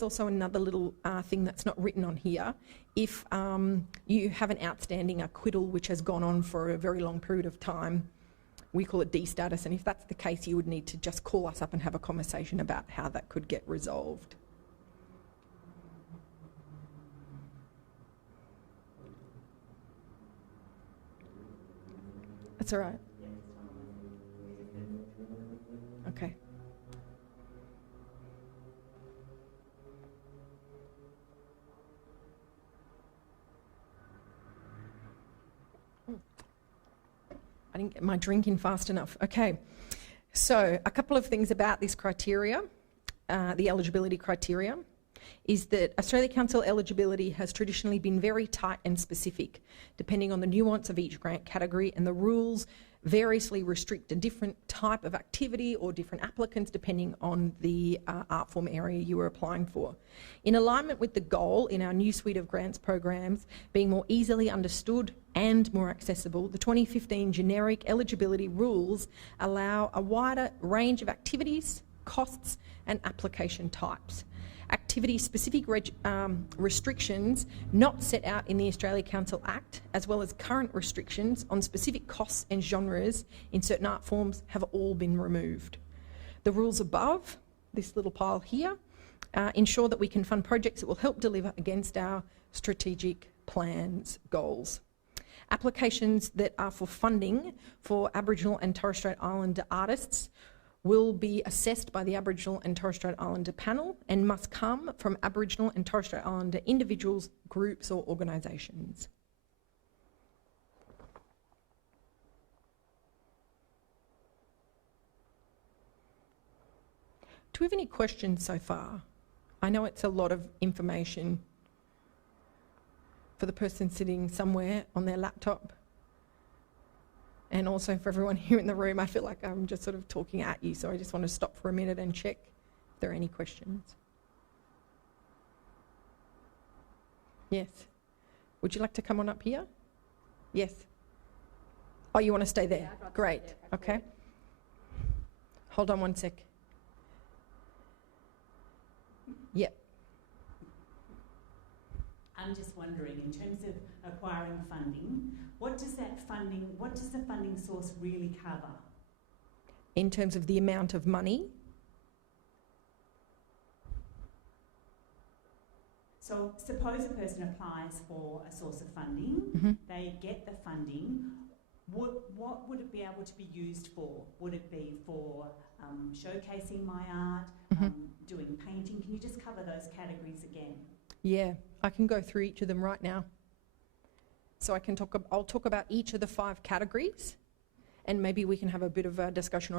there's also another little thing that's not written on here. If you have an outstanding acquittal which has gone on for a very long period of time, we call it D status, and if that's the case, you would need to just call us up and have a conversation about how that could get resolved. That's all right. Okay. I didn't get my drink in fast enough. Okay. So a couple of things about this criteria, the eligibility criteria, is that Australia Council eligibility has traditionally been very tight and specific, depending on the nuance of each grant category, and the rules variously restrict a different type of activity or different applicants depending on the art form area you are applying for. In alignment with the goal in our new suite of grants programs being more easily understood and more accessible, the 2015 generic eligibility rules allow a wider range of activities, costs and application types. Activity-specific restrictions not set out in the Australia Council Act, as well as current restrictions on specific costs and genres in certain art forms, have all been removed. The rules above, this little pile here, ensure that we can fund projects that will help deliver against our strategic plans goals. Applications that are for funding for Aboriginal and Torres Strait Islander artists will be assessed by the Aboriginal and Torres Strait Islander panel and must come from Aboriginal and Torres Strait Islander individuals, groups or organisations. Do we have any questions so far? I know it's a lot of information for the person sitting somewhere on their laptop. And also for everyone here in the room, I feel like I'm just sort of talking at you, so I just want to stop for a minute and check if there are any questions. Yes. Would you like to come on up here? Yes. Oh, you want to stay there? Yeah, great. Stay there. Okay. Hold on one sec. Yep. I'm just wondering, in terms of acquiring funding, what does the funding source really cover? In terms of the amount of money? So suppose a person applies for a source of funding, they get the funding, what would it be able to be used for? Would it be for showcasing my art, doing painting? Can you just cover those categories again? Yeah, I can go through each of them right now. So I'll talk about each of the 5 categories, and maybe we can have a bit of a discussion or